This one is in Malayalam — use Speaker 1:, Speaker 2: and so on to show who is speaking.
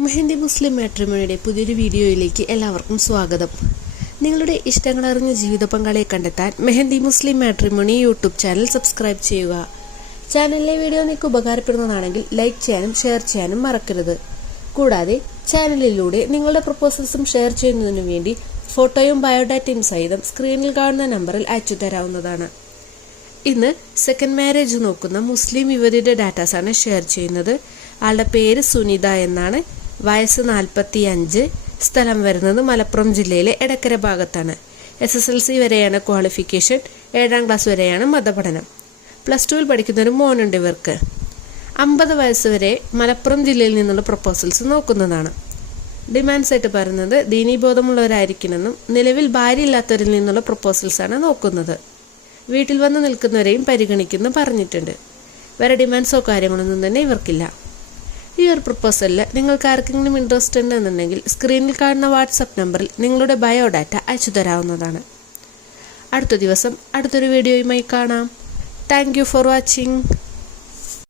Speaker 1: മെഹന്തി മുസ്ലിം മാട്രിമോണിയുടെ പുതിയൊരു വീഡിയോയിലേക്ക് എല്ലാവർക്കും സ്വാഗതം. നിങ്ങളുടെ ഇഷ്ടങ്ങളറിഞ്ഞ ജീവിത പങ്കാളിയെ കണ്ടെത്താൻ Mehandi Muslim matrimony YouTube channel subscribe ചെയ്യുക. ചാനലിലെ വീഡിയോ നിങ്ങൾക്ക് ഉപകാരപ്പെടുന്നതാണെങ്കിൽ ലൈക്ക് ചെയ്യാനും ഷെയർ ചെയ്യാനും മറക്കരുത്. കൂടാതെ ചാനലിലൂടെ നിങ്ങളുടെ പ്രപ്പോസൽസും ഷെയർ ചെയ്യുന്നതിനു വേണ്ടി ഫോട്ടോയും ബയോഡാറ്റയും സഹിതം സ്ക്രീനിൽ കാണുന്ന നമ്പറിൽ അയച്ചു തരാവുന്നതാണ്. ഇന്ന് സെക്കൻഡ് മാരേജ് നോക്കുന്ന മുസ്ലിം യുവതിയുടെ ഡാറ്റാസാണ് ഷെയർ ചെയ്യുന്നത്. ആളുടെ പേര് സുനിത എന്നാണ്. വയസ്സ് നാൽപ്പത്തി അഞ്ച് സ്ഥലം വരുന്നത് മലപ്പുറം ജില്ലയിലെ എടക്കര ഭാഗത്താണ്. എസ് എസ് എൽ സി വരെയാണ് ക്വാളിഫിക്കേഷൻ ഏഴാം ക്ലാസ് വരെയാണ് മതപഠനം. പ്ലസ് ടുവിൽ പഠിക്കുന്ന ഒരു മോനുണ്ട് ഇവർക്ക്. അമ്പത് വയസ്സ് വരെ മലപ്പുറം ജില്ലയിൽ നിന്നുള്ള പ്രപ്പോസൽസ് നോക്കുന്നതാണ്. ഡിമാൻഡ്സ് ആയിട്ട് പറയുന്നത് ദീനീബോധമുള്ളവരായിരിക്കണമെന്നും നിലവിൽ ഭാര്യ ഇല്ലാത്തവരിൽ നിന്നുള്ള പ്രപ്പോസൽസാണ് നോക്കുന്നത്. വീട്ടിൽ വന്ന് നിൽക്കുന്നവരെയും പരിഗണിക്കുന്നു പറഞ്ഞിട്ടുണ്ട്. വേറെ ഡിമാൻഡ്സോ കാര്യങ്ങളൊന്നും തന്നെ ഇവർക്കില്ല. ഈ ഒരു പ്രപ്പോസലിൽ നിങ്ങൾക്ക് ആർക്കെങ്കിലും ഇൻട്രസ്റ്റ് ഉണ്ടെന്നുണ്ടെങ്കിൽ സ്ക്രീനിൽ കാണുന്ന വാട്സപ്പ് നമ്പറിൽ നിങ്ങളുടെ ബയോഡാറ്റ അയച്ചു തരാവുന്നതാണ്. അടുത്ത ദിവസം അടുത്തൊരു വീഡിയോയുമായി കാണാം. Thank for watching